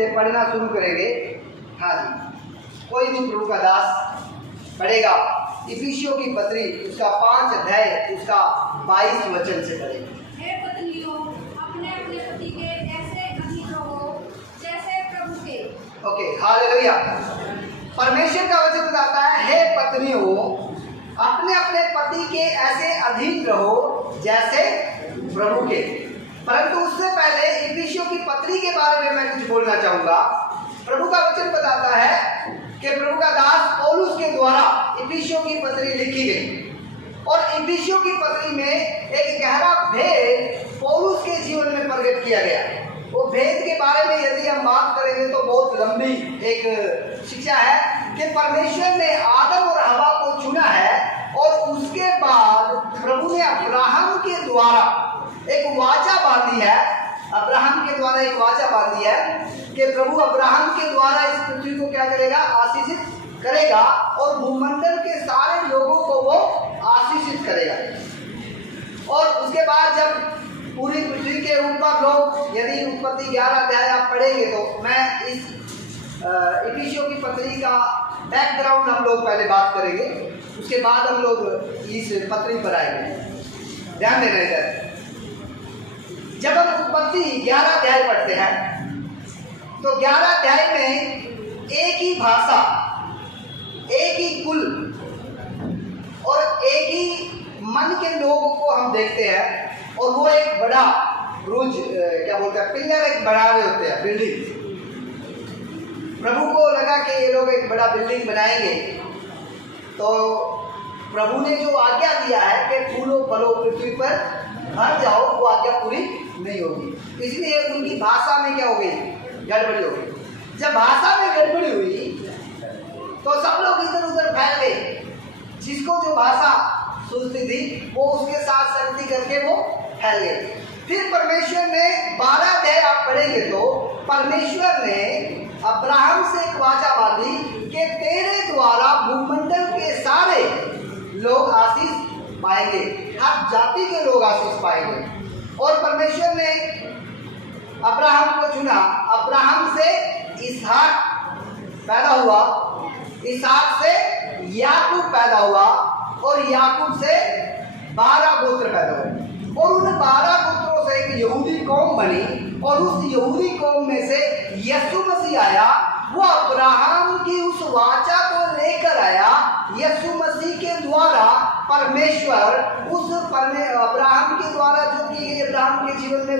से पढ़ना शुरू करेंगे। हाँ जी, कोई भी प्रभु का दास पढ़ेगा इफिसियों की पत्री उसका 5 अध्याय उसका 22 वचन से पढ़ेंगे। हे पत्नियों, अपने अपने पति के ऐसे अधीन रहो जैसे प्रभु के। Okay, hallelujah. परमेश्वर का वचन बताता है, हे पत्नियों, अपने अपने पति के ऐसे अधीन रहो जैसे प्रभु के। परंतु उससे पहले इफिसियों की पत्री के बारे में मैं कुछ बोलना चाहूंगा। प्रभु का वचन बताता है कि प्रभु का दास पौलुस के द्वारा इफिसियों की पत्री लिखी गई और इफिसियों की पत्री में एक गहरा भेद पौलुस के जीवन में प्रकट किया गया। वो भेद के बारे में यदि हम बात करेंगे तो बहुत लंबी एक शिक्षा है कि परमेश्वर ने आदम और हवा को चुना है और उसके बाद प्रभु ने अब्राहम के द्वारा एक वाचा बांधी है। अब्राहम के द्वारा एक वाचा बांधी है कि प्रभु अब्राहम के द्वारा इस पृथ्वी को क्या करेगा, आशीषित करेगा और भूमंडल के सारे लोगों को वो आशीषित करेगा। और उसके बाद जब पूरी पृथ्वी के ऊपर लोग, यदि उत्पत्ति 11 अध्याय आप पढ़ेंगे तो मैं इस इफिसियों की पत्री का बैकग्राउंड हम लोग पहले बात करेंगे, उसके बाद हम लोग इस पत्री पर आएंगे। ध्यान देना इधर, जब हम उत्पत्ति 11 अध्याय पढ़ते हैं तो 11 अध्याय में एक ही भाषा, एक ही कुल और एक ही मन के लोगों को हम देखते हैं। और वो एक बड़ा ब्रुज, क्या बोलते हैं, पिलर एक बना रहे होते हैं, बिल्डिंग। प्रभु को लगा कि ये लोग एक बड़ा बिल्डिंग बनाएंगे, तो प्रभु ने जो आज्ञा दिया है कि फूलो फलो पृथ्वी पर भर जाओ, वो आज्ञा पूरी नहीं होगी। इसलिए उनकी भाषा में क्या हो गई, गड़बड़ी हो गई। जब भाषा में गड़बड़ी हुई तो सब लोग इधर उधर फैल गए। जिसको जो भाषा सूझती थी वो उसके साथ संगति करके वो फैल गए। फिर परमेश्वर ने 12 अध्याय आप पढ़ेंगे तो परमेश्वर ने अब्राहम से एक वाचा बांधी कि तेरे द्वारा भूमंडल के सारे लोग आशीष पाएंगे, हर जाति के लोग आशीष पाएंगे। और परमेश्वर ने अब्राहम को चुना। अब्राहम से इसहाक पैदा हुआ, इसहाक से याकूब पैदा हुआ और याकूब से 12 गोत्र पैदा हुए और उन 12 गोत्रों से एक यहूदी कौम बनी और उस यहूदी कौम में से यीशु मसीह आया। वो अब्राहम की उस वाचा को लेकर आया। यीशु मसीह के द्वारा परमेश्वर उस अब्राहम के द्वारा जो कि अब्राहम के जीवन में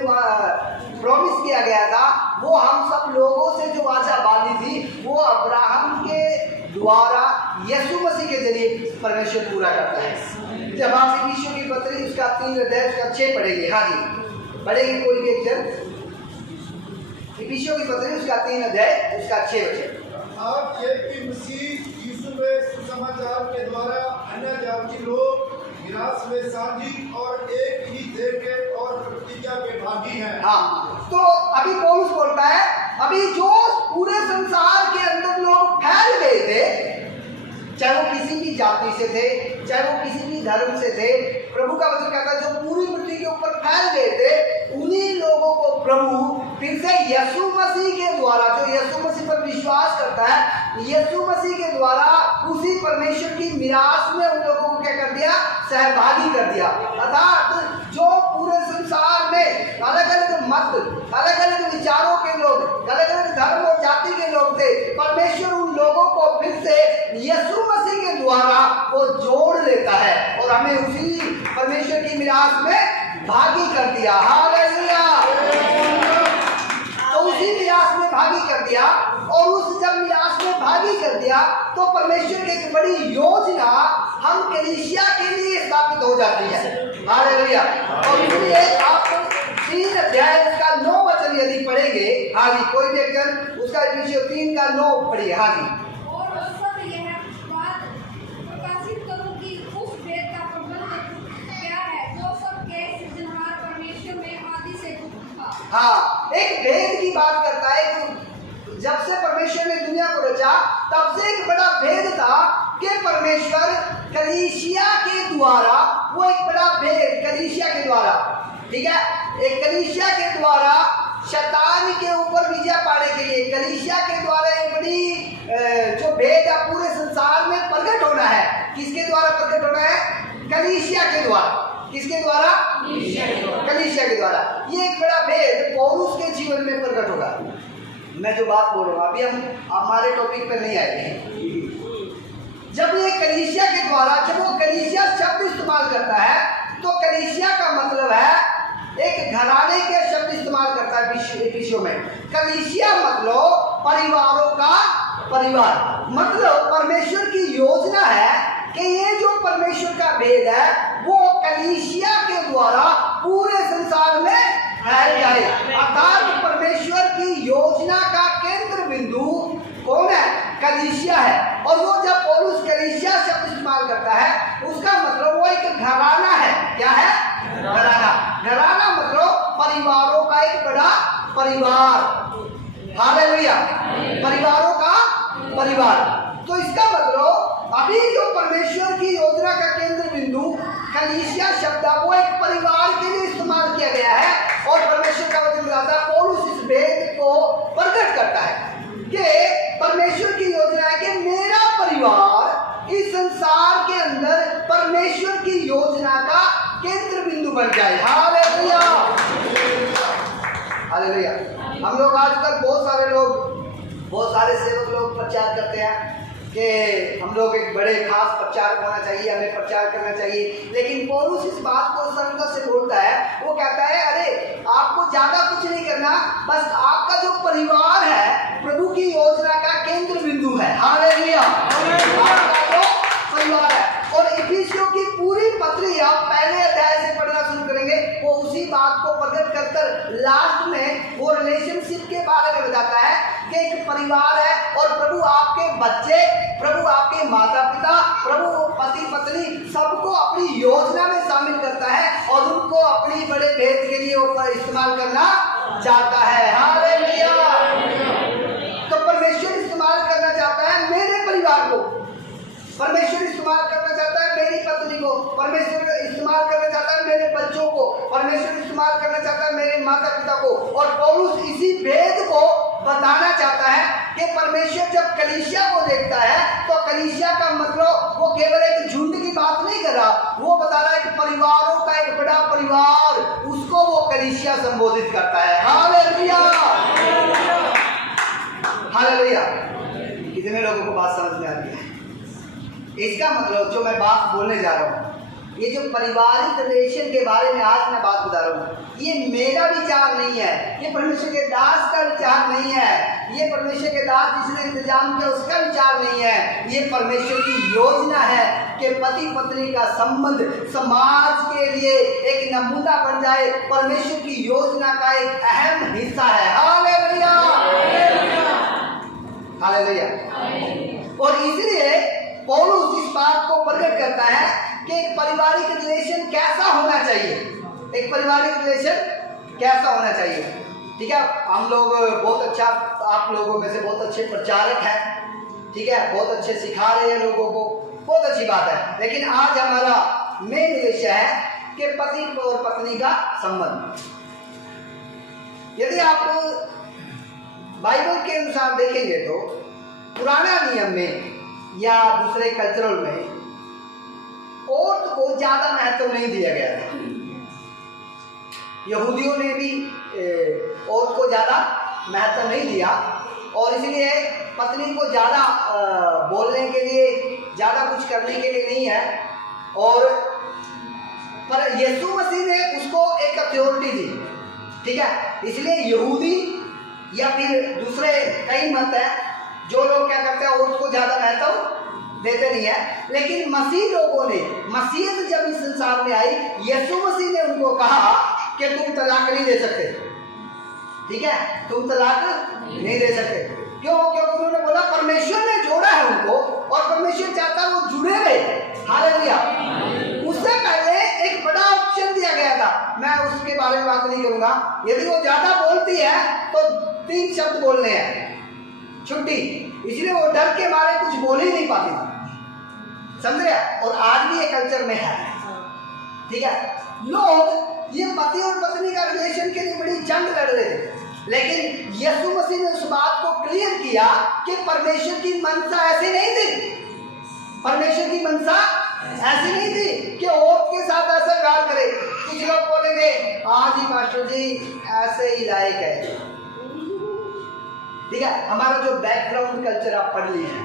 प्रॉमिस किया गया था, वो हम सब लोगों से जो वाचा बांधी थी, वो अब्राहम के द्वारा यीशु मसीह के जरिए परमेश्वर पूरा करता है। जब आप इफिसियों की पत्री उसका 3 अध्याय उसका 6 पढ़ेंगे। हाँ जी, पढ़ेंगे कोई भी एक जन। इफिसियों की पत्री उसका 3 अध्याय उसका 6 वचन। आप एक मसीह यीशु में सुसमाचार के द्वारा अन्य जाति लोग विनाश में साझी और एक ही देह के और प्रतिज्ञा के भागी हैं। हाँ, तो अभी पौलुस बोलता है, अभी जो पूरे संसार के अंदर लोग फैल गए थे, चाहे वो किसी भी जाति से थे, चाहे वो किसी भी धर्म से थे, प्रभु का वचन कहता है जो पूरी पृथ्वी के ऊपर फैल गए थे, उन्हीं लोगों को प्रभु फिर से यीशु मसीह के द्वारा, जो यीशु मसीह पर विश्वास करता है, यीशु मसीह के द्वारा उसी परमेश्वर की मिरास में उन लोगों को क्या कर दिया, सहभागी कर दिया। अर्थात जो पूरे संसार में अलग अलग मत, अलग अलग विचारों के लोग, अलग अलग धर्म और जाति के लोग थे, परमेश्वर उन लोगों को फिर से यीशु मसीह के द्वारा वो जोड़ लेता है और हमें उसी परमेश्वर की मिरास में भागी कर दिया। हालेलुया। तो उसी मिरास में भागी कर दिया और उस जब मिरास में भागी कर दिया तो परमेश्वर की एक बड़ी योजना हम कलीसिया के लिए स्थापित हो जाती है। हालेलुया। और इसलिए आप 3 अध्याय उसका 9 वचन यदि पढ़ेंगे, हाँ जी, कोई भी एक जन उसका इफिसियों 3 का 9 पढ़िए। हाँ जी। और उस पर यह बात प्रकाशित करूं कि उस भेद का प्रबंध क्या है जो सबके सृजनहार परमेश्वर में आदि से गुप्त था। हाँ, एक भेद की बात करता है कि जब से परमेश्वर ने दुनिया को रचा तब से एक बड़ा भेद था कि परमेश्वर कलीसिया के द्वारा, वो एक बड़ा भेद कलीसिया के द्वारा, ठीक है, एक कलीसिया के द्वारा शैतान के ऊपर विजय पाने के लिए, कलीसिया के द्वारा एक बड़ी जो भेद है पूरे संसार में प्रकट होना है। किसके द्वारा प्रकट होना है? कलीसिया के द्वारा। किसके द्वारा? कलीसिया के द्वारा। ये एक बड़ा भेद पौलुस के जीवन में प्रकट होगा। मैं जो बात बोल रहा हूँ अभी हम हमारे टॉपिक पर नहीं आए हैं। जब ये कलीसिया के द्वारा, जब वो कलीसिया शब्द इस्तेमाल करता है तो कलीसिया का मतलब है एक घराने के शब्द इस्तेमाल करता है विषयों में। कलीसिया मतलब परिवारों का परिवार, मतलब परमेश्वर की योजना है कि ये जो परमेश्वर का भेद है वो कलीसिया के द्वारा पूरे संसार में फैल जाए। अर्थात परमेश्वर की योजना का केंद्र बिंदु कौन है? कलीसिया है। और वो जब पौलुस कलीसिया शब्द इस्तेमाल करता है उसका मतलब वो एक घराना है। क्या है? घराना। घराना मतलब परिवारों का एक बड़ा परिवार। हालेलुया। परिवारों का परिवार। तो इसका मतलब अभी जो परमेश्वर की योजना का केंद्र बिंदु कलीसिया शब्द वो एक परिवार के लिए इस्तेमाल किया गया है। और परमेश्वर का वचन बताता है, पौलुस इस भेद को प्रकट करता है कि परमेश्वर की योजना है कि मेरा परिवार इस संसार के अंदर परमेश्वर की योजना का केंद्र बिंदु बन जाए। हालेलुया। हालेलुया। हम लोग आजकल बहुत सारे सेवक लोग प्रचार करते हैं कि हम लोग एक बड़े खास प्रचार होना चाहिए, हमें प्रचार करना चाहिए। लेकिन पौलुस इस बात को सरलता से बोलता है। वो कहता है अरे आपको ज्यादा कुछ नहीं करना, बस आपका जो परिवार है प्रभु की योजना का केंद्र बिंदु है। हालेलुया। आपका जो परिवार है। और इफिसियों की पूरी पत्री आप पहले अध्याय से पढ़ना शुरू करेंगे, वो उसी बात को प्रकट कर लास्ट में वो रिलेशनशिप के बारे में बताता है कि एक परिवार है और प्रभु आपके बच्चे, प्रभु आपके माता पिता, प्रभु पति पत्नी सबको अपनी योजना में शामिल करता है और उनको अपनी बड़े भेद के लिए ऊपर इस्तेमाल करना चाहता है। हालेलुया। तो परमेश्वर इस्तेमाल करना चाहता है मेरे परिवार को, परमेश्वर इस्तेमाल करना चाहता है मेरी पत्नी को, परमेश्वर इस्तेमाल करना चाहता है मेरे बच्चों को, परमेश्वर इस्तेमाल करना चाहता है मेरे माता पिता को। और पौलुस इसी भेद को बताना चाहता है कि परमेश्वर जब कलीसिया को देखता है तो कलीसिया का मतलब वो केवल एक झुंड की बात नहीं कर रहा, वो बता रहा है कि परिवारों का एक बड़ा परिवार, उसको वो कलीसिया संबोधित करता है। हालेलुया। हालेलुया। कितने लोगों को बात समझ में आ रही है? इसका मतलब जो मैं बात बोलने जा रहा हूँ, ये जो पारिवारिक रिलेशन के बारे में आज मैं बात बता रहा हूँ, ये मेरा विचार नहीं है, ये परमेश्वर के दास का विचार नहीं है, ये परमेश्वर के दास जिसने इंतजाम किया उसका विचार नहीं है। ये परमेश्वर की योजना है कि पति पत्नी का संबंध समाज के लिए एक नमूना बन जाए। परमेश्वर की योजना का एक अहम हिस्सा है। हालेलुया। हालेलुया। और इसलिए पौलुस इस बात को प्रकट करता है कि एक पारिवारिक रिलेशन कैसा होना चाहिए, एक पारिवारिक रिलेशन कैसा होना चाहिए। ठीक है, हम लोग बहुत अच्छा, आप लोगों में से बहुत अच्छे प्रचारक हैं, ठीक है, बहुत अच्छे सिखा रहे हैं लोगों को, बहुत अच्छी बात है। लेकिन आज हमारा मेन विषय है कि पति और पत्नी का संबंध। यदि आप बाइबल के अनुसार देखेंगे तो पुराना नियम में या दूसरे कल्चरल में औरत को ज्यादा महत्व नहीं दिया गया था। यहूदियों ने भी औरत को ज्यादा महत्व नहीं दिया और इसलिए पत्नी को ज्यादा बोलने के लिए, ज्यादा कुछ करने के लिए नहीं है। और पर यीशु मसीह ने उसको एक अथॉरिटी दी, ठीक है। इसलिए यहूदी या फिर दूसरे कई मत हैं जो लोग क्या करते हैं, औरत को ज्यादा महत्व देते नहीं है। लेकिन मसीह लोगों ने, मसीह जब इस संसार में आई, यीशु मसीह ने उनको कहा कि तुम तलाक नहीं दे सकते, ठीक है, तुम तलाक नहीं दे सकते। क्यों? क्योंकि उन्होंने बोला परमेश्वर ने जोड़ा है उनको और परमेश्वर चाहता है वो जुड़े रहे। हालेलुया। उससे पहले एक बड़ा ऑप्शन दिया गया था, मैं उसके बारे में बात नहीं करूंगा। यदि वो ज्यादा बोलती है तो 3 शब्द बोलने हैं, छुट्टी। इसलिए वो डर के मारे कुछ बोल ही नहीं पाती थी, समझ रहे? और आज भी ये कल्चर में है, ठीक है। लोग ये पति और पत्नी का रिलेशन के लिए बड़ी जंग लड़ रहे थे। लेकिन यीशु मसीह ने उस बात को क्लियर किया कि परमेश्वर की मनसा ऐसी नहीं थी। परमेश्वर की मनसा ऐसी नहीं थी कि औरत के साथ ऐसा व्यवहार करे। कुछ लोग बोलेंगे हाँ जी मास्टर जी ऐसे ही लायक है। ठीक है, हमारा जो बैकग्राउंड कल्चर आप पढ़ लिए हैं,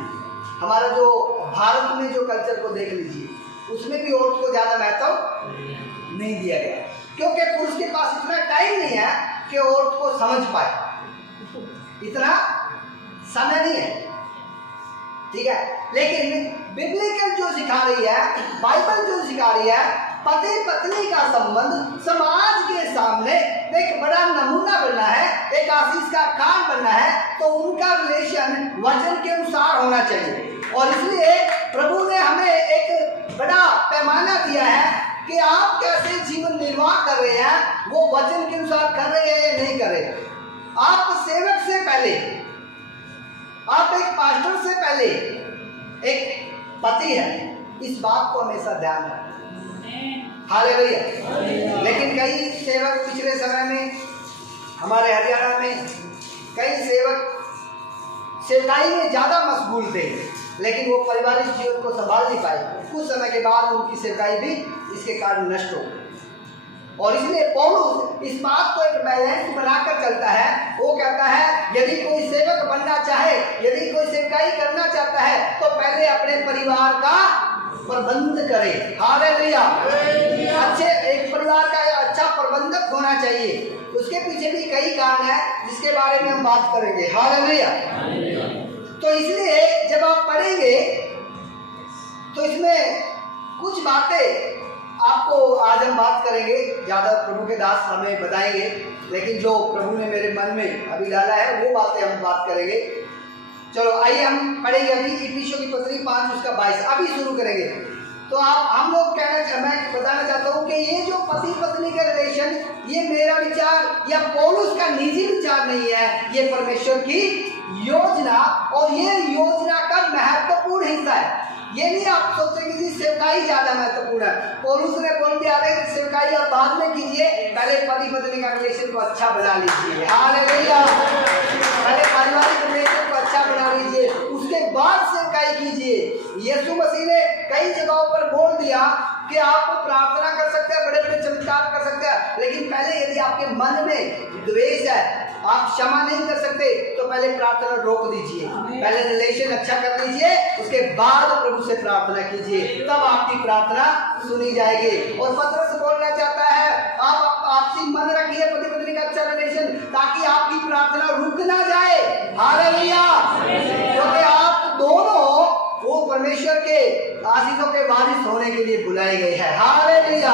हमारा जो भारत में जो कल्चर को देख लीजिए, उसमें भी औरत को ज्यादा महत्व नहीं दिया गया, क्योंकि पुरुष के पास इतना टाइम नहीं है कि औरत को समझ पाए, इतना समय नहीं है। ठीक है, लेकिन बिब्लिकल जो सिखा रही है, बाइबल जो सिखा रही है, पति पत्नी का संबंध समाज के सामने एक बड़ा नमूना बनना है, एक आशीष का कारण बनना है, तो उनका रिलेशन वचन के अनुसार होना चाहिए। और इसलिए प्रभु ने हमें एक बड़ा पैमाना दिया है कि आप कैसे जीवन निर्वाह कर रहे हैं, वो वचन के अनुसार कर रहे हैं या नहीं कर रहे। आप सेवक से पहले, आप एक पास्टर से पहले एक पति है, इस बात को हमेशा ध्यान रखें। हालेलुया। लेकिन कई सेवक पिछले समय में हमारे हरियाणा में कई सेवक सेवकाई में ज्यादा मशगूल थे, लेकिन वो पारिवारिक जीवन को संभाल नहीं पाए। कुछ समय के बाद उनकी सेवकाई भी इसके कारण नष्ट हो गई। और इसलिए पौलुस इस बात को एक बैलेंस बनाकर चलता है। वो कहता है यदि कोई सेवक बनना चाहे, यदि कोई सेवकाई करना चाहता है, तो पहले अपने परिवार का प्रबंध करे। हालेलुया। अच्छे एक परिवार का अच्छा प्रबंधक होना चाहिए। उसके पीछे भी कई कारण है जिसके बारे में हम बात करेंगे। हालेलुया। तो इसलिए जब आप पढ़ेंगे तो इसमें कुछ बातें आपको आज हम बात करेंगे, ज़्यादा प्रभु के दास हमें बताएंगे, लेकिन जो प्रभु ने मेरे मन में अभी डाला है वो बातें हम बात करेंगे। चलो आइए हम पढ़ेंगे अभी इफिसियों की पत्री 5 उसका 22 अभी शुरू करेंगे। तो आप हम लोग मैं बताना चाहता हूँ कि ये जो पति पत्नी का रिलेशन, ये मेरा विचार या पौलुस का निजी विचार नहीं है, ये परमेश्वर की योजना, और ये योजना का महत्वपूर्ण हिस्सा है। ये नहीं आप सोचेंगे कि सेवकाई ज्यादा महत्वपूर्ण है। पौलुस ने बोल दिया सेवकाई और बाद में कीजिए, पहले पति पत्नी का रिलेशन को अच्छा बना लीजिए। हालेलुया। पहले पारिवारिक रिलेशन को अच्छा बना लीजिए, उसके बाद सेवकाई कीजिए। यीशु मसीह ने कई जगहों पर बोल दिया कि आप प्रार्थना कर सकते हैं, बड़े बड़े चमत्कार कर सकते हैं, लेकिन पहले यदि आपके मन में द्वेष है, आप क्षमा नहीं कर सकते, तो पहले प्रार्थना रोक दीजिए। पहले रिलेशन अच्छा कर लीजिए, उसके बाद प्रभु से प्रार्थना कीजिए, तब आपकी प्रार्थना सुनी जाएगी। और पतरस बोलना चाहता है आप आपसी मन रखिए पति पत्नी का अच्छा रिलेशन, ताकि आपकी प्रार्थना रुक ना जाए। हालेलुया। क्योंकि आप दोनों वो परमेश्वर के आशीषों के वारिस होने के लिए बुलाए गए हैं। हालेलुया।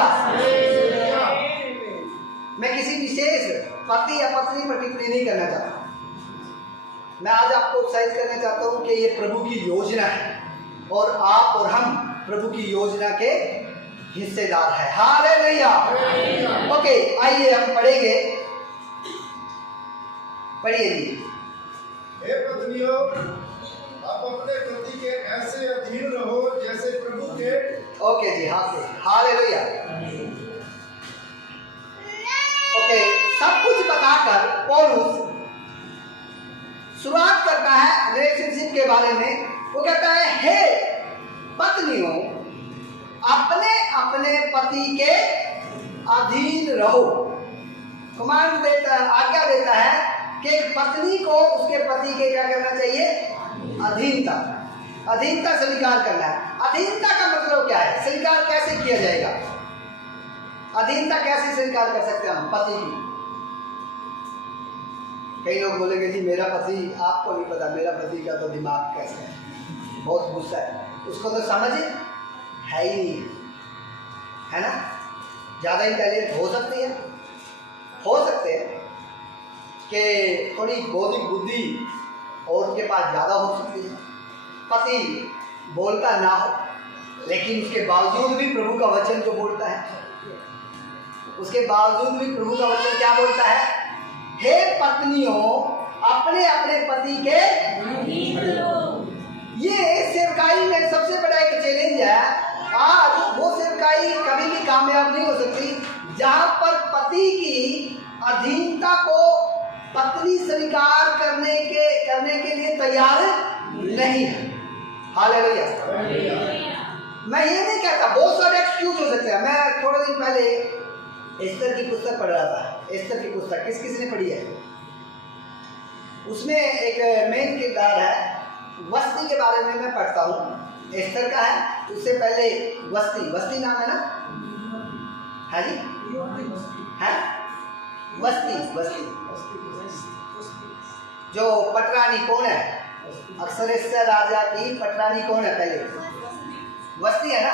मैं किसी विशेष पति या पत्नी पर टिप्पणी नहीं करना चाहता। मैं आज आपको उत्साहित करना चाहता हूं कि ये प्रभु की योजना है और आप और हम प्रभु की योजना के हिस्सेदार हैं। हालेलुया। ओके, आइए हम पढ़ेंगे। पढ़िए जी। हे पत्नियों, आप अपने पति के ऐसे अधीन रहो जैसे प्रभु के। ओके जी, हालेलुया। ओके, सब कुछ बताकर पौलुस शुरुआत करता है रिलेशनशिप के बारे में। वो कहता है हे पत्नियों, अपने अपने पति के अधीन रहो। कमांड देता है, आज्ञा देता है कि पत्नी को उसके पति के क्या करना चाहिए? अधीनता स्वीकार करना है। अधीनता का मतलब क्या है? स्वीकार कैसे किया जाएगा? अधीनता कैसे स्वीकार कर सकते हैं हम पति की? कई लोग बोलेंगे जी मेरा पति, आपको नहीं पता मेरा पति का तो दिमाग कैसे है, बहुत गुस्सा है, उसको तो समझ है ही नहीं, है ना? ज़्यादा इंटेलिजेंट हो सकती है, हो सकते हैं कि थोड़ी बौद्धिक बुद्धि और उनके पास ज़्यादा हो सकती है। पति बोलता ना हो, लेकिन उसके बावजूद भी प्रभु का वचन जो बोलता है, उसके बावजूद भी प्रभु का वचन क्या बोलता है? हे पत्नियों, अपने अपने पति के। ये सेवकाई में सबसे बड़ा एक चैलेंज है। आज वो सेवकाई कभी भी कामयाब नहीं हो सकती जहां पर पति की अधीनता को पत्नी स्वीकार करने के लिए तैयार नहीं है। हालेलुया। मैं ये नहीं कहता, बहुत सारे एक्सक्यूज हो सकते हैं। मैं थोड़े दिन पहले एस्तर की पुस्तक पढ़ रहा था। एस्तर की पुस्तक किस ने पढ़ी है? उसमें एक मेन किरदार है, वस्ती के बारे में मैं पढ़ता हूँ। एस्तर का है, उससे पहले वस्ती नाम है ना? है जी, है वस्ती जो पटरानी कौन है? अक्सरेश्वर राजा की पटरानी कौन है? पहले वस्ती है ना।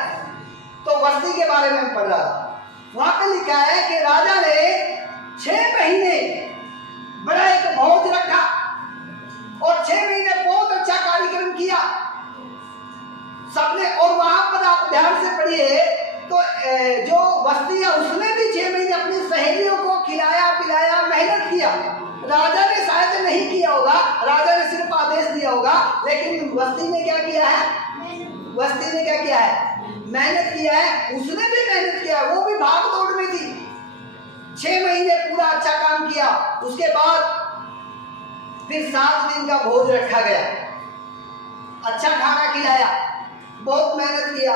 तो वस्ती के बारे में पढ़ रहा था। वहां पे लिखा है कि राजा ने 6 महीने बड़ा एक भोज रखा और 6 महीने बहुत अच्छा कार्यक्रम किया सबने। और वहां पर आप ध्यान से पढ़िए तो जो वस्ती है उसने भी 6 महीने अपनी सहेलियों को खिलाया पिलाया, मेहनत किया। राजा ने शायद नहीं किया होगा, राजा ने सिर्फ आदेश दिया होगा, लेकिन वस्ती ने क्या किया है? वस्ती ने क्या किया है? मेहनत किया है। उसने भी मेहनत किया, वो भी भाग दौड़ में थी। 6 महीने पूरा अच्छा काम किया। उसके बाद फिर 7 दिन का भोज रखा गया, अच्छा खाना खिलाया, बहुत मेहनत किया।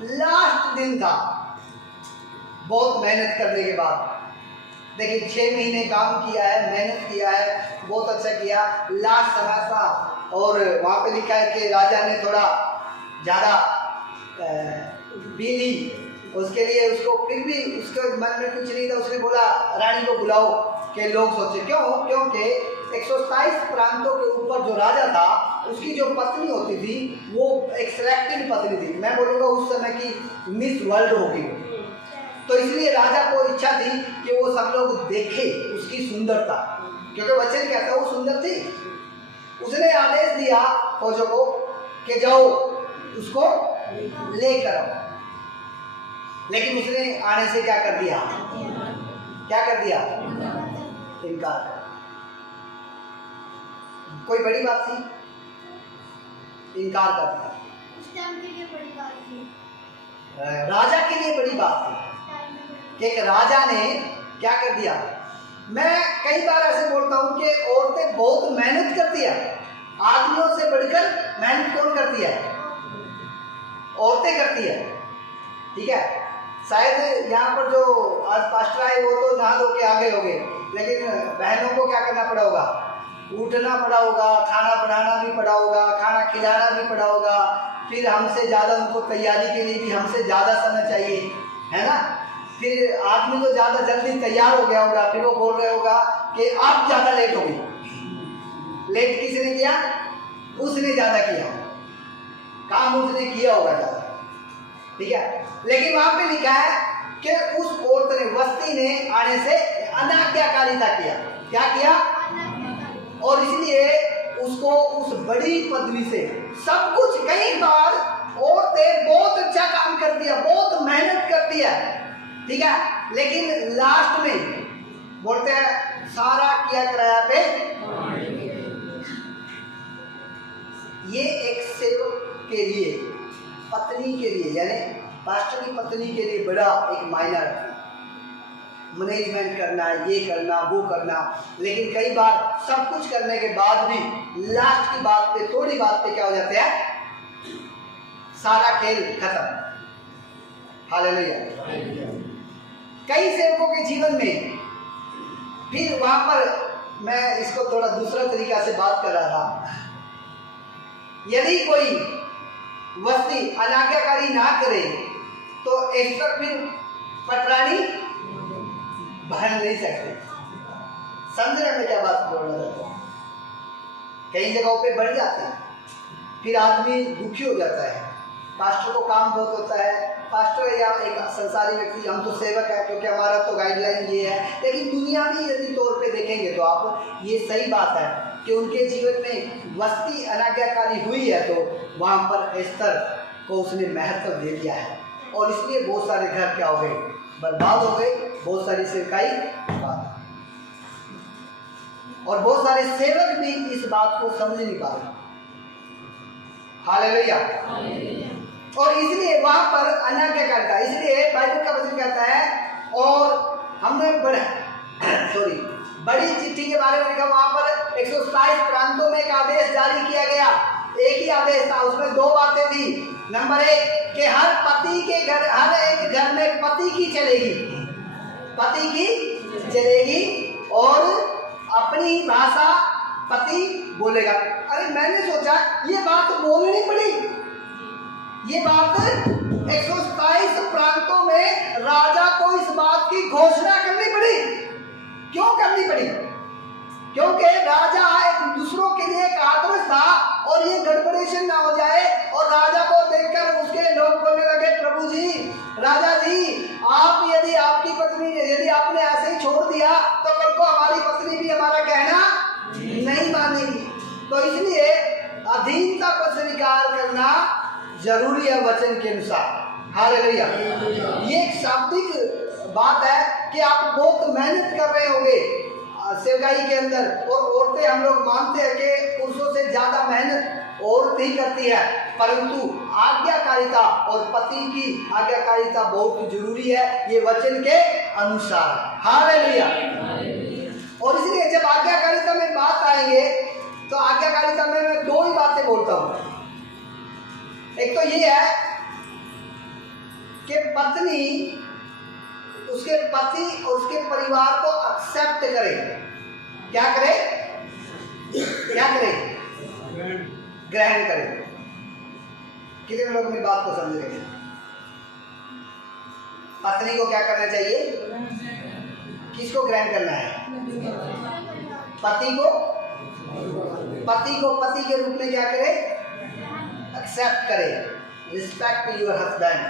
लास्ट दिन था, बहुत मेहनत करने के बाद देखिए 6 महीने काम किया है, मेहनत किया है, बहुत अच्छा किया। लास्ट समय था और वहाँ पे लिखा है कि राजा ने थोड़ा ज़्यादा पी ली, उसके लिए उसको फिर भी उसके मन में कुछ नहीं था। उसने बोला रानी को बुलाओ कि लोग सोचे क्योंकि 127 प्रांतों के ऊपर जो राजा था उसकी जो पत्नी होती थी वो एक सिलेक्टेड पत्नी थी। मैं बोलूँगा उस समय की मिस वर्ल्ड होगी। तो इसलिए राजा को इच्छा थी कि वो सब लोग देखे उसकी सुंदरता, क्योंकि वचन कहता है वो सुंदर थी। उसने आदेश दिया फौजों को कि जाओ उसको लेकर आओ, लेकिन उसने आने से क्या कर दिया? इनकार। कोई बड़ी बात थी? इनकार कर दिया। उस टाइम के लिए बड़ी बात थी, राजा के लिए बड़ी बात थी कि एक राजा ने क्या कर दिया। मैं कई बार ऐसे बोलता हूँ कि औरतें बहुत मेहनत करती है, आदमियों से बढ़कर मेहनत कौन करती है? औरतें करती है। ठीक है, शायद यहाँ पर जो आज पास्टर आए वो तो नहा धो के आगे हो गए, लेकिन बहनों को क्या करना पड़ा होगा? उठना पड़ा होगा, खाना बनाना भी पड़ा होगा, खाना खिलाना भी पड़ा होगा। फिर हमसे ज़्यादा उनको तैयारी के लिए भी हमसे ज़्यादा समय चाहिए, है ना। फिर आदमी तो ज़्यादा जल्दी तैयार हो गया होगा, फिर वो बोल रहे होगा कि आप ज़्यादा लेट हो गई। लेट किसने किया? उसने ज़्यादा किया, काम उसने किया होगा ज़्यादा। ठीक है, लेकिन वहाँ पे लिखा है कि उस औरत ने, वस्ती ने आने से अनाज्ञाकारिता किया। क्या किया? और इसलिए उसको उस बड़ी पदवी से सब कुछ, कई बार औरतें बहुत अच्छा काम करती है, बहुत मेहनत करती है, ठीक है, लेकिन लास्ट में बोलते हैं सारा किया किराया पे। ये एक सेवक के लिए, पत्नी के लिए, यानी पास्टर की पत्नी के लिए बड़ा एक मायना रखता है। मैनेजमेंट करना, ये करना, वो करना, लेकिन कई बार सब कुछ करने के बाद भी लास्ट की बात पे, थोड़ी बात पे क्या हो जाते हैं? सारा खेल खत्म। हालेलुया। कई सेवकों के जीवन में फिर वहां पर मैं इसको थोड़ा दूसरा तरीका से बात कर रहा था। यदि कोई वस्ती अनाज्ञाकारी ना करे तो एस्तर फिर पटरानी बन नहीं सकते। समझ रहे मैं क्या बात बोल रहा था? कई जगहों पे बढ़ जाते हैं, फिर आदमी दुखी हो जाता है। पास्टर को काम बहुत होता है, पास्टर या एक संसारी व्यक्ति, हम तो सेवक है क्योंकि हमारा तो गाइडलाइन ये है, लेकिन दुनियावी यदि तौर पे देखेंगे तो आप, ये सही बात है कि उनके जीवन में वस्ती अनाज्ञाकारी हुई है तो वहाँ पर एस्तर को उसने महत्व दे दिया है, और इसलिए बहुत सारे घर क्या हो गए? बर्बाद हो गए, बहुत सारी सेवकाई बर्बाद, और बहुत सारे सेवक भी इस बात को समझ नहीं पा रहे। हालेलुया। और इसलिए वहां पर अनाज्ञाकारिता, इसलिए बाइबल का वचन कहता है, और हमने बड़ी चिट्ठी के बारे में लिखा, वहां पर 127 प्रांतों में एक आदेश जारी किया गया। एक ही आदेश था, उसमें दो बातें थी। नंबर 1 कि हर पति के घर, हर एक घर में पति की चलेगी, पति की चलेगी और अपनी ही भाषा पति बोलेगा। अरे मैंने सोचा ये बात बोलनी पड़ी, ये बात 127 प्रांतों में राजा को इस बात की घोषणा करनी पड़ी। क्यों करनी पड़ी? क्योंकि राजा एक दूसरों के लिए एक आदर्श था और ये गड़बड़ेशन ना हो जाए और राजा को देखकर उसके लोग बोलने लगे, प्रभु जी, राजा जी, आप यदि आपकी पत्नी, यदि आपने ऐसे ही छोड़ दिया तो कल को हमारी पत्नी भी हमारा कहना नहीं मानेगी। तो इसलिए अधीनता को स्वीकार करना जरूरी है वचन के अनुसार। हालेलुया। ये एक शाब्दिक बात है कि आप बहुत मेहनत कर रहे होंगे सेवकाई के अंदर, और औरतें, हम लोग मानते हैं कि पुरुषों से ज्यादा मेहनत औरत ही करती है, परंतु आज्ञाकारिता और पति की आज्ञाकारिता बहुत जरूरी है, ये वचन के अनुसार। हालेलुया। और इसलिए जब आज्ञाकारिता में बात आएंगे तो आज्ञाकारिता में मैं दो ही बातें बोलता हूं। एक तो ये है कि पत्नी उसके पति और उसके परिवार को एक्सेप्ट करे। क्या करे? क्या करे? ग्रहण करे। कितने लोग मेरी बात को समझ रहे हैं? पत्नी को क्या करना चाहिए? किसको ग्रहण करना है? पति को पति के रूप में क्या करे? एक्सेप्ट करे। Respect your husband.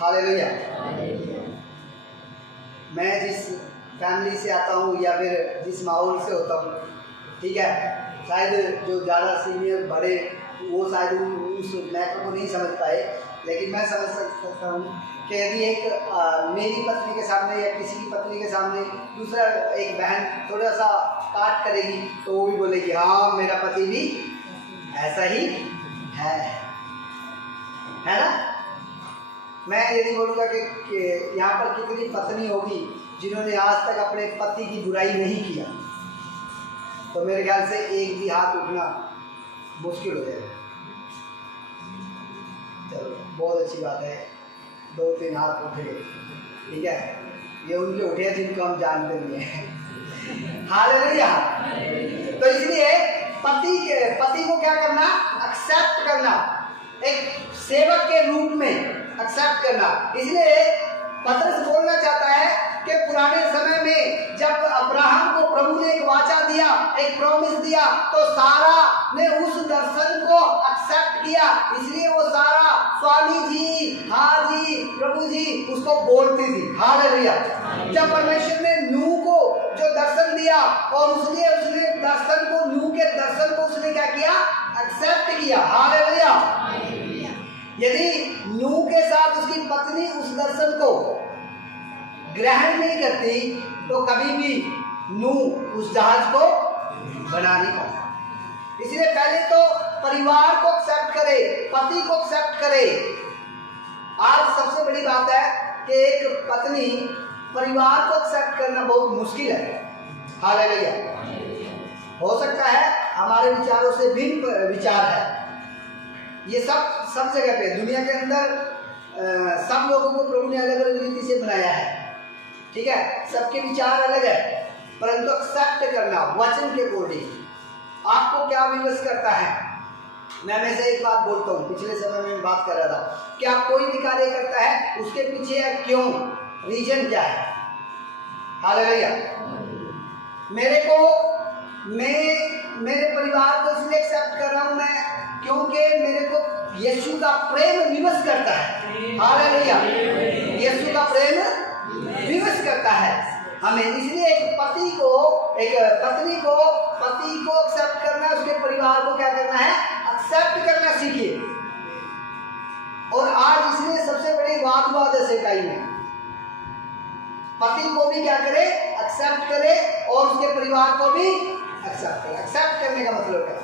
हालेलुया। मैं जिस फैमिली से आता हूँ या फिर जिस माहौल से होता हूँ, ठीक है, शायद जो ज़्यादा सीनियर बड़े वो शायद उस मैटर को नहीं समझ पाए, लेकिन मैं समझ सकता हूँ कि यदि एक मेरी पत्नी के सामने या किसी की पत्नी के सामने दूसरा एक बहन थोड़ा सा काट करेगी तो वो भी बोलेगी, हाँ मेरा पति भी ऐसा ही है ना। मैं यदि बोलूँगा कि यहाँ पर कितनी पत्नी होगी जिन्होंने आज तक अपने पति की बुराई नहीं किया, तो मेरे ख्याल से एक भी हाथ उठना मुश्किल हो जाएगा। चलो बहुत अच्छी बात है, 2-3 हाथ उठे, ठीक है, ये उनके उठे जिनको हम जानते नहीं हैं। हालेलुया। तो इसलिए पति को क्या करना? एक्सेप्ट करना, एक सेवक के रूप में एक्सेप्ट करना। इसलिए पतरस बोलना चाहता है कि पुराने समय में जब अब्राहम को प्रभु ने एक वाचा दिया, एक प्रॉमिस दिया, तो सारा ने उस दर्शन को एक्सेप्ट किया। इसलिए वो सारा स्वामी जी, हाँ जी, प्रभु जी उसको बोलती थी। हालेलुया। जब परमेश्वर ने नूह को जो दर्शन दिया और उसने दर्शन को, नूह के दर्शन को उसने क्या किया? एक्सेप्ट किया। हालेलुया। यदि नूह के साथ उसकी पत्नी उस दर्शन को ग्रहण नहीं करती तो कभी भी नूह उस जहाज को बना नहीं पाता। इसलिए पहले तो परिवार को एक्सेप्ट करे, पति को एक्सेप्ट करे। आज सबसे बड़ी बात है कि एक पत्नी परिवार को एक्सेप्ट करना बहुत मुश्किल है। हालेलुया। हो सकता है हमारे विचारों से भिन्न विचार है, ये सब जगह पे दुनिया के अंदर सब लोगों को प्रभु ने अलग अलग रीति से बनाया है, ठीक है, सबके विचार अलग है, परंतु एक्सेप्ट करना वचन के अकॉर्डिंग आपको क्या विवश करता है। मैं में से एक बात बोलता हूँ, पिछले समय में बात कर रहा था कि आप कोई भी कार्य करता है उसके पीछे है क्यों, रीजन क्या है। हालेलुया। मेरे परिवार को इसलिए एक्सेप्ट कर रहा हूँ मैं क्योंकि मेरे को यीशु का प्रेम विवश करता है। हालेलुया। यीशु का प्रेम विवश करता है हमें। इसलिए एक पत्नी को एक्सेप्ट करना, उसके परिवार को क्या करना है? एक्सेप्ट करना सीखिए। और आज इसलिए सबसे बड़ी वाद है सेवकाई में, पति को भी क्या करे? एक्सेप्ट करे और उसके परिवार को भी एक्सेप्ट करे। एक्सेप्ट करने का मतलब क्या?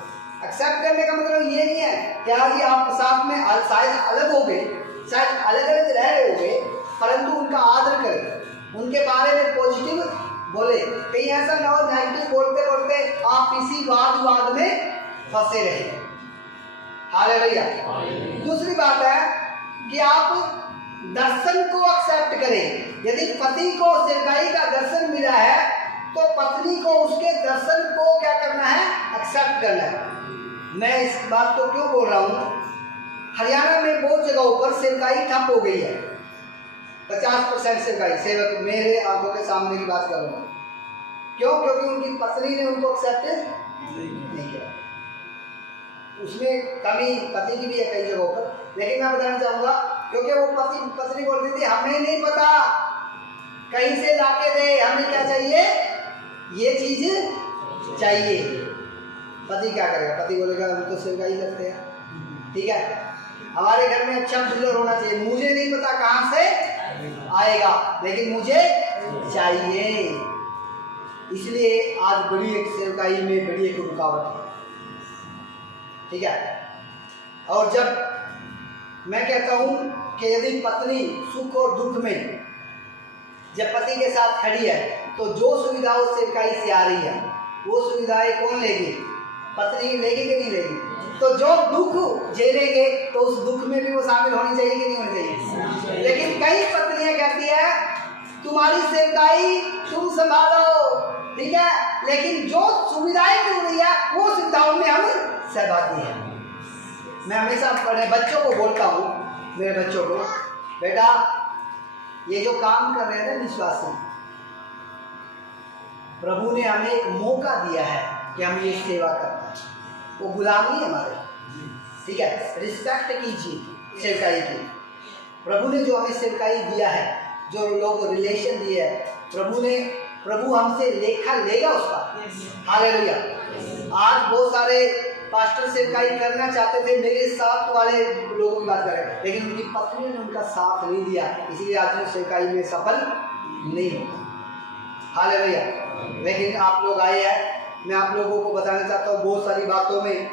एक्सेप्ट करने का मतलब ये नहीं है कि आज आप साथ में शायद अलग हो गए, शायद अलग अलग रह रहे होंगे, परंतु उनका आदर करें, उनके बारे में पॉजिटिव बोले। कहीं ऐसा ना हो नेगेटिव बोलते बोलते आप इसी वाद में फंसे रहे। हालेलुया। दूसरी बात है कि आप दर्शन को एक्सेप्ट करें। यदि पति को सेवकाई का दर्शन मिला है तो पत्नी को उसके दर्शन को क्या करना है? एक्सेप्ट करना है। मैं इस बात को क्यों बोल रहा हूँ? हरियाणा में बहुत जगहों पर सेवकाई ठप हो गई है। 50% सेवकाई, सेवक मेरे आंखों के सामने की बात कर रहा हूँ। क्यों? क्योंकि उनकी पत्नी ने उनको एक्सेप्ट नहीं किया। उसमें कमी पति की भी है कई जगहों पर, लेकिन मैं बताना चाहूँगा क्योंकि वो पत्नी बोलती थी हमें नहीं पता, कहीं से लाके दे, हमें क्या चाहिए? ये चीज चाहिए। पति क्या करेगा? पति बोलेगा हम तो सेवकाई करते हैं, ठीक है, हमारे घर में अच्छा कूलर होना चाहिए, मुझे नहीं पता कहाँ से आएगा लेकिन मुझे चाहिए। इसलिए आज बड़ी एक सेवकाई में बड़ी एक रुकावट है, ठीक है। और जब मैं कहता हूं कि यदि पत्नी सुख और दुख में जब पति के साथ खड़ी है तो जो सुविधा उस सेवकाई से आ रही है वो सुविधाएं कौन लेगी? पत्नी लेगी कि नहीं लेगी? तो जो दुख झेलेंगे तो उस दुख में भी वो शामिल होनी चाहिए कि नहीं होनी चाहिए? लेकिन कई पत्नियां कहती है तुम्हारी सेवकाई तुम संभालो, ठीक है, लेकिन जो सुविधाएं मिल रही है वो सुविधाओं में हम सहभागी हैं। मैं हमेशा अपने बच्चों को बोलता हूँ, मेरे बच्चों को, बेटा ये जो काम कर रहे हैं ना विश्वासी, प्रभु ने हमें एक मौका दिया है कि हम ये सेवा करते हैं, वो गुलामी है हमारे, ठीक है, रिस्पेक्ट कीजिए सेवकाई की। प्रभु ने जो हमें सेवकाई दिया है, जो लोग रिलेशन दिए है, प्रभु हमसे लेखा लेगा उसका। हालेलुया। आज बहुत सारे पास्टर सेवकाई करना चाहते थे, मेरे साथ वाले लोगों की बात करें, लेकिन उनकी पत्नी ने उनका साथ नहीं दिया, इसलिए आज वो सेवकाई में सफल नहीं होता। हालेलुया। लेकिन आप लोग आए हैं, मैं आप लोगों को बताना चाहता हूँ बहुत सारी बातों में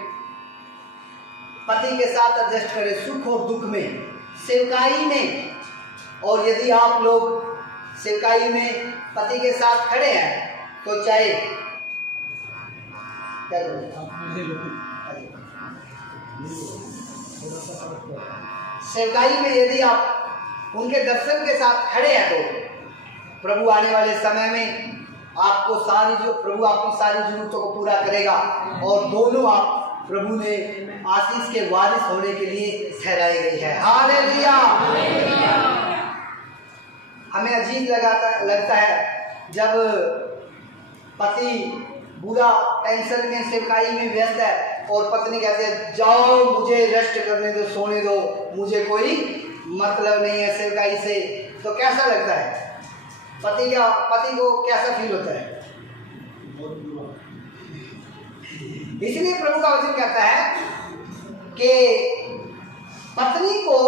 पति के साथ एडजस्ट करें, सुख और दुख में, सेवकाई में। और यदि आप लोग सेवकाई में पति के साथ खड़े हैं तो चाहे क्या सेवकाई में यदि आप उनके दर्शन के साथ खड़े हैं तो प्रभु आने वाले समय में आपको प्रभु आपकी सारी जरूरतों को पूरा करेगा और दोनों आप प्रभु ने आशीष के वारिस होने के लिए ठहराए गए हैं। हालेलुया। हमें अजीब लगता है जब पति बुरा टेंशन में सेवकाई में व्यस्त है और पत्नी कहते है जाओ मुझे रेस्ट करने दो, सोने दो, मुझे कोई मतलब नहीं है सेवकाई से। तो कैसा लगता है? पति को कैसा फील होता है? इसलिए प्रभु का वचन कहता है कि पत्नी को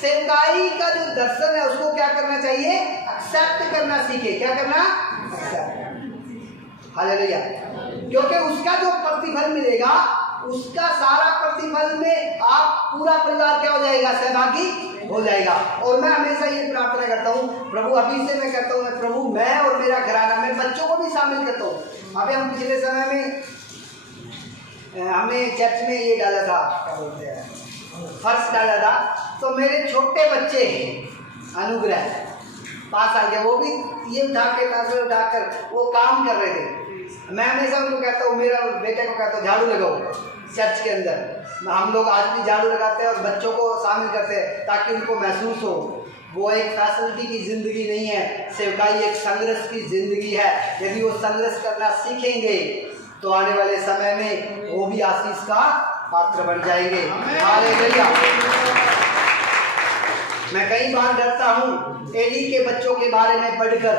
सेवकाई का जो दर्शन है उसको क्या करना चाहिए? एक्सेप्ट करना सीखे। क्या करना? एक्सेप्ट। हालेलुया। क्योंकि उसका जो प्रतिफल मिलेगा, उसका सारा प्रतिफल में आप पूरा परिवार क्या हो जाएगा? सहभागी हो जाएगा। और मैं हमेशा ये प्रार्थना करता हूँ प्रभु, अभी से मैं कहता हूँ प्रभु, मैं और मेरा घराना, मैं बच्चों को भी शामिल करता हूँ। अभी हम पिछले समय में हमने चर्च में ये डाला था, क्या बोलते हैं, फर्श डाला था, तो मेरे छोटे बच्चे अनुग्रह 5 साल के, वो भी ये उठाकर वो काम कर रहे थे। मैं हमेशा उनको कहता हूँ, मेरा बेटे को कहता हूँ झाड़ू लगाओ चर्च के अंदर। हम लोग आज भी झाड़ू लगाते हैं और बच्चों को शामिल करते हैं ताकि उनको महसूस हो वो एक फैसिलिटी की ज़िंदगी नहीं है, सेवकाई एक संघर्ष की ज़िंदगी है। यदि वो संघर्ष करना सीखेंगे तो आने वाले समय में वो भी आशीष का पात्र बन जाएंगे। हालेलुया। मैं कई बार डरता हूँ एली के बच्चों के बारे में पढ़कर,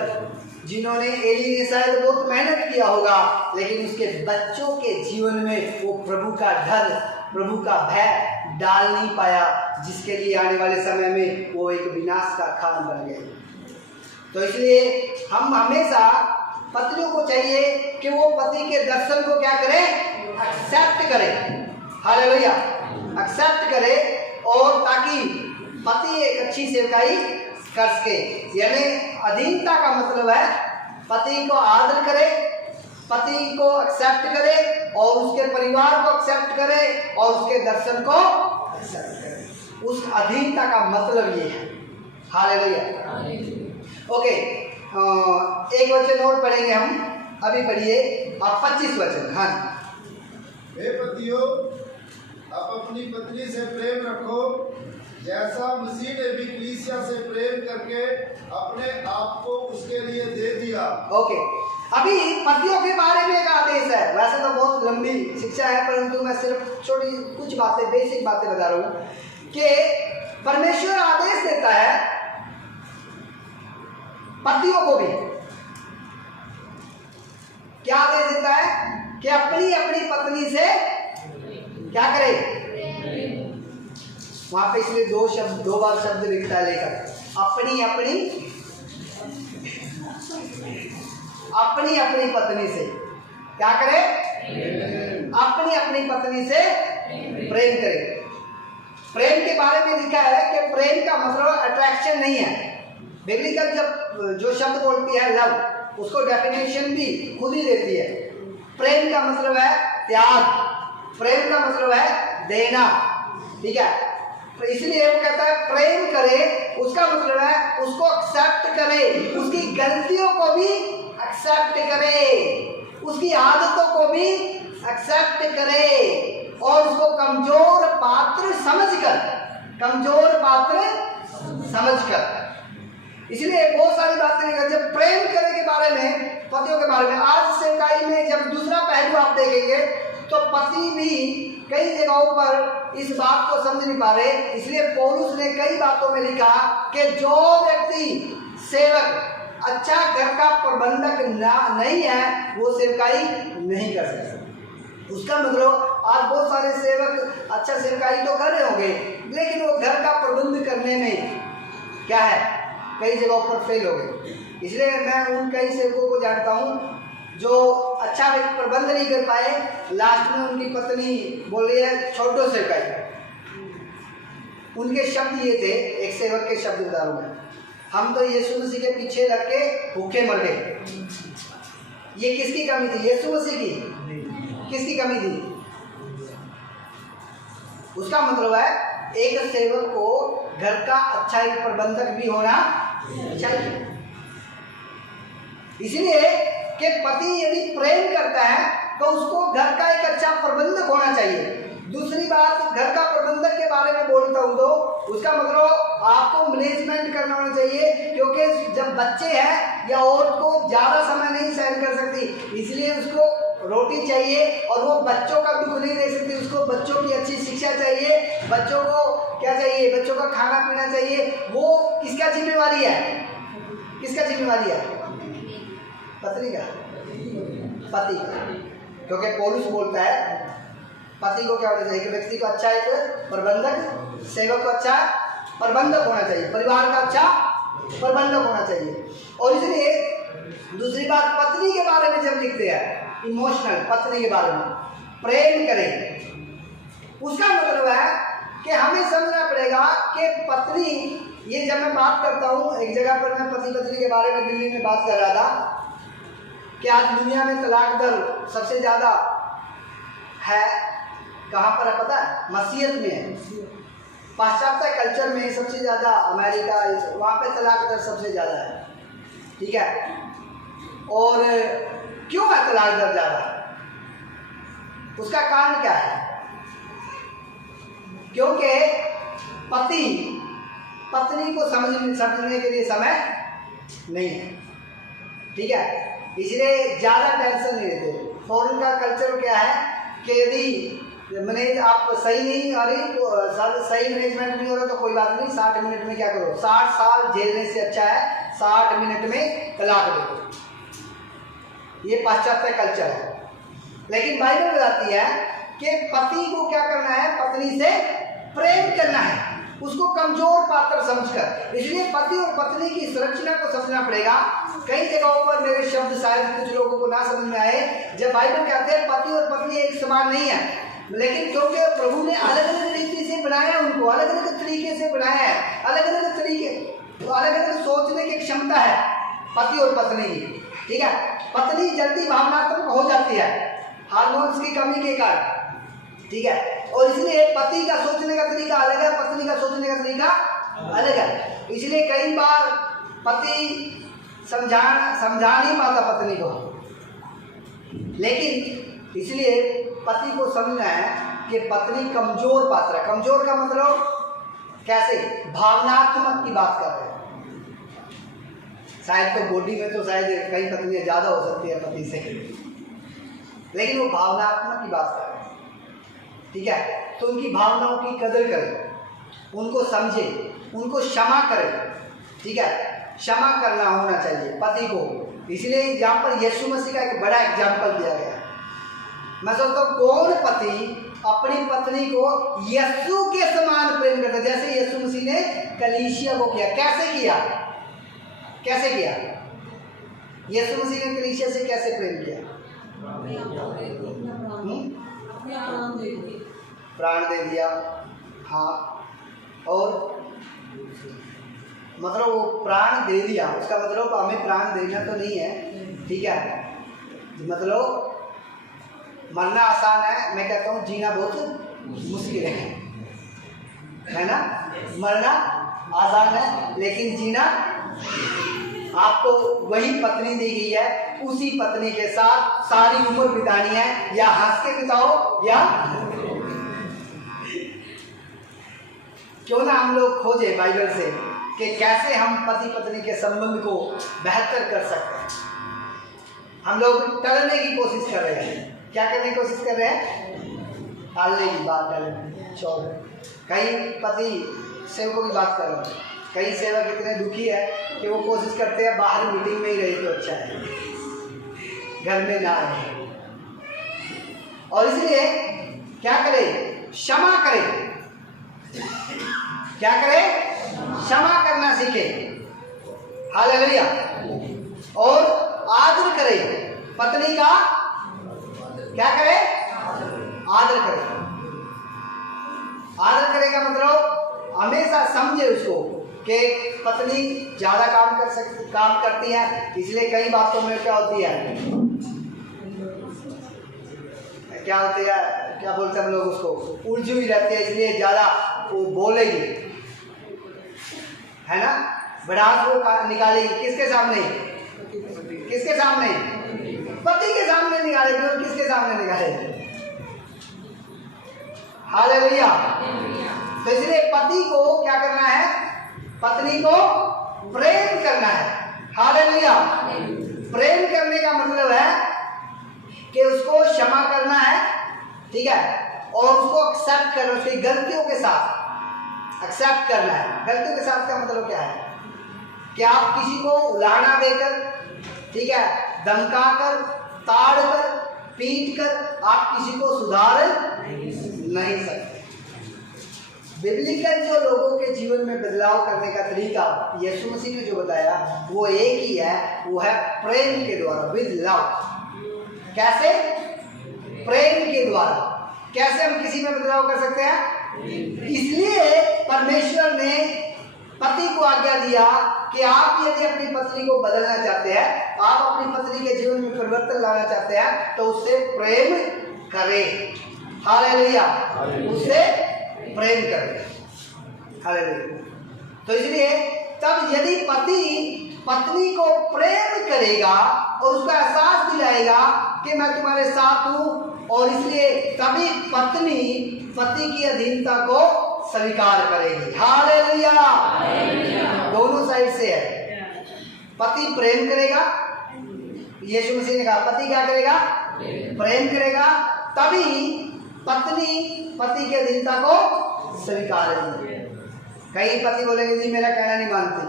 जिन्होंने, एली ने शायद बहुत मेहनत किया होगा लेकिन उसके बच्चों के जीवन में वो प्रभु का डर, प्रभु का भय डाल नहीं पाया, जिसके लिए आने वाले समय में वो एक विनाश का कारण बन गए। तो इसलिए हम हमेशा पत्नियों को चाहिए कि वो पति के दर्शन को क्या करें? एक्सेप्ट करें। हालेलुया। एक्सेप्ट करें और ताकि पति एक अच्छी सेवकाई कर सके। यानी अधीनता का मतलब है पति को आदर करे, पति को एक्सेप्ट करे और उसके परिवार को एक्सेप्ट करे और उसके दर्शन को एक्सेप्ट करे। उस अधीनता का मतलब ये है। हालेलुया। ओके, एक वचन और पढ़ेंगे हम, अभी पढ़िए आप 25 वचन। हाँ, हे पतियों, आप अपनी पत्नी से प्रेम रखो जैसा मसीह ने भी कलीसिया से प्रेम करके अपने आप को उसके लिए दे दिया। ओके, अभी पतियों के बारे में एक आदेश है। वैसे तो बहुत लंबी शिक्षा है, परंतु मैं सिर्फ छोटी कुछ बातें, बेसिक बातें बता रहा हूँ कि परमेश्वर आदेश देता है पतियों को भी। क्या आदेश देता है? कि अपनी अपनी पत्नी से क्या करे? वहां पे इसलिए दो बार शब्द लिखता है लेकर, अपनी अपनी पत्नी से क्या करे? अपनी अपनी पत्नी से प्रेम करे। प्रेम के बारे में लिखा है कि प्रेम का मतलब अट्रैक्शन नहीं है। बिब्लिकल जब जो शब्द बोलती है लव, उसको डेफिनेशन भी खुद ही देती है। प्रेम का मतलब है त्याग, प्रेम का मतलब है देना, ठीक है। तो इसलिए वो कहता है प्रेम करे, उसका मतलब है उसको एक्सेप्ट करे, उसकी गलतियों को भी एक्सेप्ट करे, उसकी आदतों को भी एक्सेप्ट करे और उसको कमजोर पात्र समझकर। इसलिए बहुत सारी बातें जब प्रेम करे के बारे में, पतियों के बारे में, आज सेवकाई में जब दूसरा पहलू आप देखेंगे तो पति भी कई जगहों पर इस बात को समझ नहीं पा रहे। इसलिए पौलुस ने कई बातों में लिखा कि जो व्यक्ति सेवक अच्छा घर का प्रबंधक नहीं है वो सेवकाई नहीं कर सकता। उसका मतलब आज बहुत सारे सेवक अच्छा सेवकाई तो कर रहे होंगे, लेकिन वो घर का प्रबंध करने में क्या है, कई जगहों पर फेल हो गए। इसलिए मैं उन कई सेवकों को जानता हूँ जो अच्छा प्रबंध नहीं कर पाए, लास्ट में उनकी पत्नी बोल रही है छोड़ दो सेवकाई। उनके शब्द ये थे, एक सेवक के शब्द बता रहा हूँ, हम तो यीशु मसीह के पीछे लग के भूखे मर गए। ये किसकी कमी थी? यीशु मसीह की? किसकी कमी थी? उसका मतलब है एक सेवक को घर का अच्छा एक प्रबंधक भी होना चाहिए। इसलिए कि पति यदि प्रेम करता है तो उसको घर का एक अच्छा प्रबंधक होना चाहिए। दूसरी बात, घर का प्रबंधक के बारे में बोलता हूँ तो उसका मतलब आपको मैनेजमेंट करना होना चाहिए, क्योंकि जब बच्चे हैं या औरत को ज़्यादा समय नहीं सहन कर सकती, इसलिए उसको रोटी चाहिए और वो बच्चों का दुख नहीं दे सकती। उसको बच्चों की अच्छी शिक्षा चाहिए, बच्चों को क्या चाहिए? बच्चों का खाना पीना चाहिए। वो किसका जिम्मेवारी है? किसका जिम्मेवारी है? पत्नी का, पति का। क्योंकि पौलुस बोलता है पति को क्या होना चाहिए? एक व्यक्ति को अच्छा एक प्रबंधक, सेवक को अच्छा प्रबंधक होना चाहिए, परिवार का अच्छा प्रबंधक होना चाहिए। और इसलिए दूसरी बात, पत्नी के बारे में जब लिखते हैं, इमोशनल पत्नी के बारे में, प्रेम करें, उसका मतलब है कि हमें समझना पड़ेगा कि पत्नी, ये जब मैं बात करता हूँ, एक जगह पर मैं पति पत्नी के बारे में दिल्ली में बात कर रहा था कि आज दुनिया में तलाक दर सबसे ज़्यादा है, कहाँ पर है पता है? मसीहत में है। पाश्चात्य कल्चर में सबसे ज़्यादा अमेरिका, वहाँ पे तलाक दर सबसे ज़्यादा है, ठीक है। और क्यों है तलाक दर ज़्यादा? उसका कारण क्या है? क्योंकि पति पत्नी को समझने के लिए समय नहीं है, ठीक है। इसलिए ज़्यादा टेंशन नहीं लेते। फॉरेन का कल्चर क्या है कि यदि मैनेज आप सही नहीं, अरे सही मैनेजमेंट नहीं हो रहा तो कोई बात नहीं, 60 मिनट में क्या करो? 60 साल झेलने से अच्छा है 60 मिनट में तलाक दे दो। ये पाश्चात्य कल्चर है। लेकिन बाइबल बताती है कि पति को क्या करना है? पत्नी से प्रेम करना है, उसको कमजोर पात्र समझकर। इसलिए पति और पत्नी की सुरक्षा को समझना पड़ेगा। कई जगहों पर मेरे शब्द शायद कुछ लोगों को ना समझ में आए, जब बाइबल कहते हैं पति और पत्नी एक समान नहीं है, लेकिन क्योंकि प्रभु ने अलग अलग रीति से बनाया, उनको अलग अलग तरीके से बनाया है, अलग अलग तरीके, अलग अलग सोचने की क्षमता है पति और पत्नी की। ठीक है। पत्नी जल्दी भावनात्मक हो जाती है हार्मोन्स की कमी के कारण, ठीक है। और इसलिए पति का सोचने का तरीका अलग है, पत्नी का सोचने का तरीका अलग है। इसलिए कई बार पति समझा नहीं पाता पत्नी को, लेकिन इसलिए पति को समझना है कि पत्नी कमजोर पात्र है। कमजोर का मतलब कैसे? भावनात्मक की बात कर रहे हैं। शायद तो बॉडी में तो शायद कई पत्नियां ज़्यादा हो सकती है पति से, लेकिन वो भावनात्मक की बात कर रहे हैं, ठीक है। तो उनकी भावनाओं की कदर करें, उनको समझे, उनको क्षमा करें, ठीक है। क्षमा करना होना चाहिए पति को। इसलिए यहाँ पर यीशु मसीह का एक बड़ा एग्जाम्पल दिया गया है। मैं सोचता हूँ कौन पति अपनी पत्नी को यीशु के समान प्रेम करता, जैसे यीशु मसीह ने कलीसिया को किया। कैसे किया? कैसे किया? यीशु मसीह ने कलीसिया से कैसे प्रेम किया? प्राण दे दिया, हाँ। और मतलब वो प्राण दे दिया, उसका मतलब हमें प्राण देना तो नहीं है, ठीक है। मतलब मरना आसान है, मैं कहता हूँ जीना बहुत मुश्किल है ना। मरना आसान है लेकिन जीना, आपको वही पत्नी दी गई है, उसी पत्नी के साथ सारी उम्र बितानी है, या हंस के बिताओ या क्यों ना हम लोग खोजे बाइबल से कि कैसे हम पति पत्नी के संबंध को बेहतर कर सकते हैं। हम लोग टलने की कोशिश कर रहे हैं। क्या करने की कोशिश कर रहे हैं? टालने की बात कर रहे हैं। कई पति सेवकों की बात कर रहे हैं। कई सेवक इतने दुखी है कि वो कोशिश करते हैं बाहर मीटिंग में ही रहे तो अच्छा है, घर में ना रहे। और इसलिए क्या करें? क्षमा करें। क्या करें? क्षमा करना सीखे। हालेलुया। और आदर करें पत्नी का। क्या करें? आदर करें। आदर करेगा मतलब हमेशा समझे उसको कि पत्नी ज़्यादा काम करती है, इसलिए कई बातों में क्या होती है, क्या बोलते हैं हम लोग उसको, उलझी हुई रहती है, इसलिए ज़्यादा वो बोलेगी, है ना। भड़ास वो निकालेगी किसके सामने? किसके सामने? पति के सामने निकालेगी। और किसके सामने निकालेगी? हालेलुया। तो इसलिए पति को क्या करना है? पत्नी को प्रेम करना है। हालेलुया। प्रेम करने का मतलब है कि उसको क्षमा करना है, ठीक है, और उसको एक्सेप्ट करना, उसकी गलतियों के साथ एक्सेप्ट करना है। गलतियों के साथ का मतलब क्या है? कि आप किसी को उलाहना देकर, ठीक है, धमकाकर, ताड़कर, पीटकर आप किसी को सुधार नहीं सकते। बिब्लिकल जो लोगों के जीवन में बदलाव करने का तरीका यीशु मसीह ने जो बताया वो एक ही है, वो है प्रेम के द्वारा, विद लव। कैसे? प्रेम के द्वारा। कैसे हम किसी में बदलाव कर सकते हैं? इसलिए परमेश्वर ने पति को आज्ञा दिया कि आप यदि अपनी पत्नी को बदलना चाहते हैं, आप अपनी पत्नी के जीवन में परिवर्तन लाना चाहते हैं, तो उससे प्रेम करें। हालेलुया। उससे प्रेम करें। हालेलुया। तो इसलिए तब यदि पति पत्नी को प्रेम करेगा और उसका एहसास दिलाएगा कि मैं तुम्हारे साथ हूँ, और इसलिए तभी पत्नी पति की अधीनता को स्वीकार करेगी। हालेलुया। दोनों साइड से है। पति प्रेम करेगा, यीशु मसीह ने कहा पति क्या करेगा? प्रेम करेगा, तभी पत्नी पति की अधीनता को स्वीकारेगी। कई पति बोलेंगे जी मेरा कहना नहीं मानती,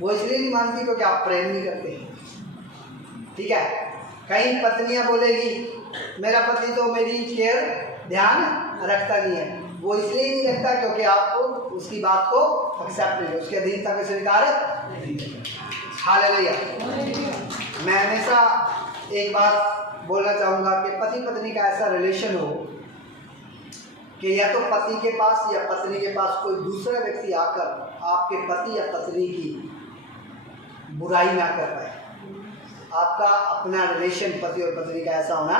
वो इसलिए नहीं मानती क्योंकि आप प्रेम नहीं करते, ठीक है। कई पत्नियां बोलेगी मेरा पति तो मेरी केयर ध्यान रखता नहीं है, वो इसलिए नहीं रखता क्योंकि आपको उसकी बात को एक्सेप्ट नहीं, उसकी अधीनता को स्वीकार। हालेलुया। मैं हमेशा एक बात बोलना चाहूँगा कि पति पत्नी का ऐसा रिलेशन हो कि या तो पति के पास या पत्नी के पास कोई दूसरा व्यक्ति आकर आपके पति या पत्नी की बुराई ना कर पाए, आपका अपना रिलेशन पति और पत्नी का ऐसा होना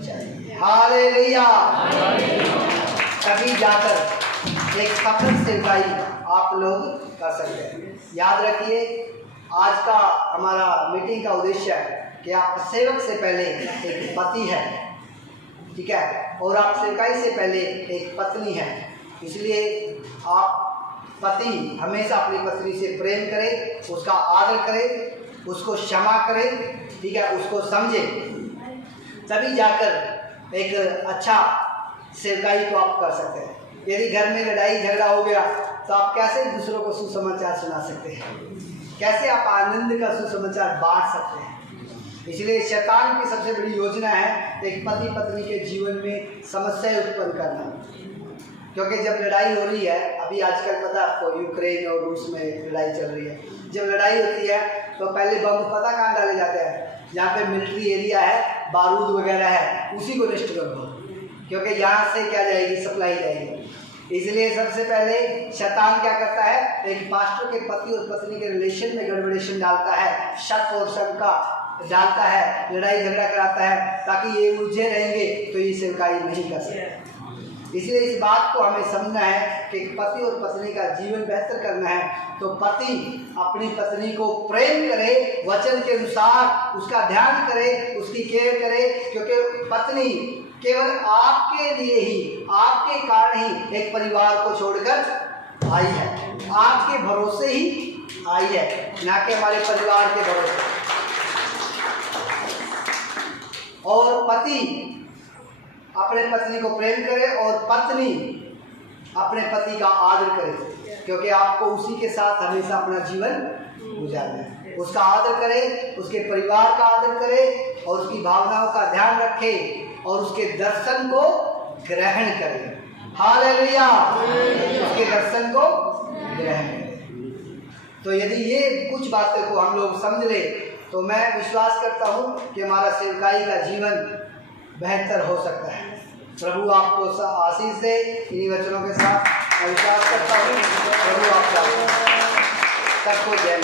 चाहिए। हालेलुया। तभी जाकर एक सफल सेवकाई आप लोग कर सकते हैं। याद रखिए, आज का हमारा मीटिंग का उद्देश्य है कि आप सेवक से पहले एक पति है, ठीक है, और आप सेवकाई से पहले एक पत्नी है। इसलिए आप पति हमेशा अपनी पत्नी से प्रेम करें, उसका आदर करें, उसको क्षमा करें, ठीक है, उसको समझे, तभी जाकर एक अच्छा सेवकाई को आप कर सकते हैं। यदि घर में लड़ाई झगड़ा हो गया तो आप कैसे दूसरों को सुसमाचार सुना सकते हैं? कैसे आप आनंद का सुसमाचार बांट सकते हैं? इसलिए शैतान की सबसे बड़ी योजना है एक पति पत्नी के जीवन में समस्याएं उत्पन्न करना। क्योंकि जब लड़ाई हो रही है, अभी आजकल पता है आपको, यूक्रेन और रूस में लड़ाई चल रही है। जब लड़ाई होती है तो पहले बम पता कहाँ डाले जाते हैं? जहाँ पे मिलिट्री एरिया है, बारूद वगैरह है, उसी को नष्ट कर दो, क्योंकि यहाँ से क्या जाएगी? सप्लाई जाएगी। इसलिए सबसे पहले शैतान क्या करता है? एक पास्टर के पति और पत्नी के रिलेशन में गड़बड़ेशन डालता है, शक और शंका डालता है, लड़ाई झगड़ा कराता है, ताकि ये उलझे रहेंगे तो ये सेवकाई नहीं कर सकते। इसलिए इस बात को हमें समझना है कि पति और पत्नी का जीवन बेहतर करना है तो पति अपनी पत्नी को प्रेम करे, वचन के अनुसार उसका ध्यान करे, उसकी केयर करे, क्योंकि पत्नी केवल आपके लिए ही, आपके कारण ही एक परिवार को छोड़कर आई है, आपके भरोसे ही आई है, ना कि हमारे परिवार के भरोसे। और पति अपने पत्नी को प्रेम करे और पत्नी अपने पति का आदर करे, क्योंकि आपको उसी के साथ हमेशा अपना जीवन गुजारना है। उसका आदर करे, उसके परिवार का आदर करे और उसकी भावनाओं का ध्यान रखे और उसके दर्शन को ग्रहण करे। हालेलुया। उसके दर्शन को ग्रहण करे। तो यदि ये कुछ बातों को हम लोग समझ ले तो मैं विश्वास करता हूँ कि हमारा सेवकाई का जीवन बेहतर हो सकता है। प्रभु आपको आशीष दे। इन्हीं वचनों के साथ मैं विश्वास करता हूँ। प्रभु आपका सबको जय।